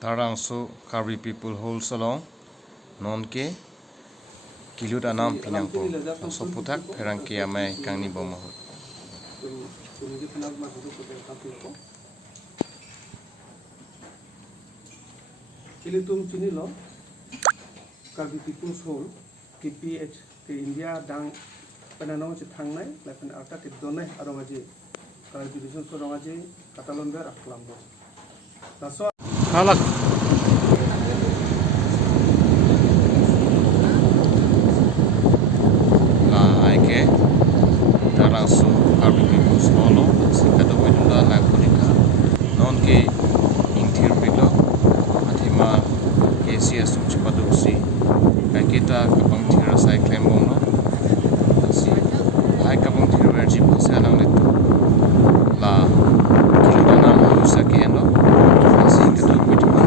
Taralangso Karbi people whole salong non ke kilut anam pinangpo soputak perangki amai kangni bomahut Kilitum chini lo Karbi people's whole KPH ke India dang penanong si thangnai lepen arta ke donai arongaji Karbi division ko arongaji katalon ber aklam bo taso halak la aike Taralangso Karbi people's whole sikado wedula langkunika non ke ingtir bilo atima KCS subchipaduksi kita kapang tira sai claim bono si hai kapang tira verji pase alang letu la kilodana mahusa ke eno si ketu kuitma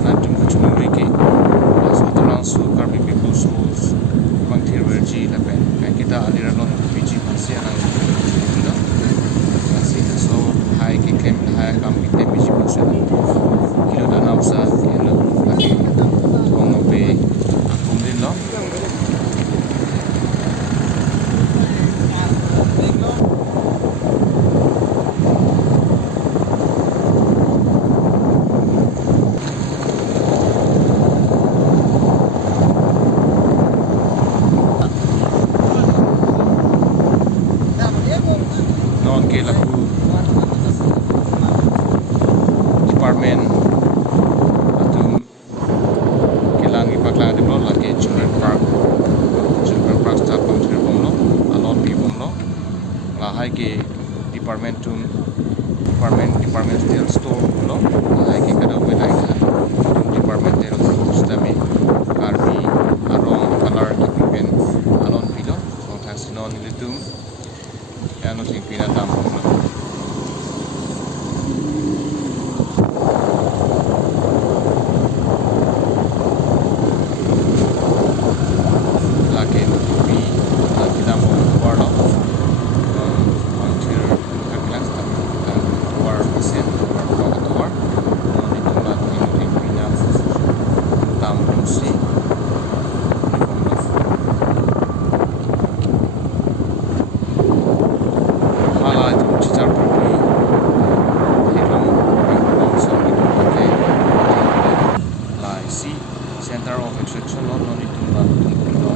na tum kuchumuri ke so Taralangso Karbi people schools kapang tira verji lapen kai kita alira non piji pase alang letu si so hai ke claim hai kam kita piji pase kilodana usa ke eno lagi tong be no non ke laku department atum kilangi paklang di bawah lagi children park start pangtir bomlo alon pi bomlo la hai ke department store bomlo la hai ke kada we lai tha departmental stami karbi arong color keeping alon pilo so thanks non litum ano ting pina tam bomlo center of attraction lo non itu na lo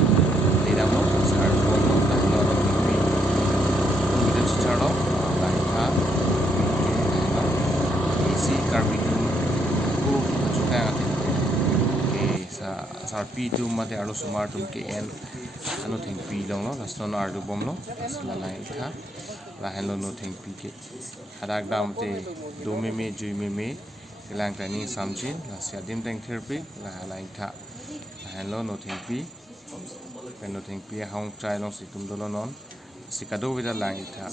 lidang lo sar lo na lo ni itu secara lo lai tha isi Karbi tu ku juga ate ke sar pi tu mate alo sumar tum ke en anu thing pi long lo raston ar du bom lo la lai tha la hen lo no thing pi ke hadak dam te do me jui me Kelang training samjin la siadim teng therapy la lain tha hello no therapy pen no therapy haung trai long situm dolo non sikado vida lain tha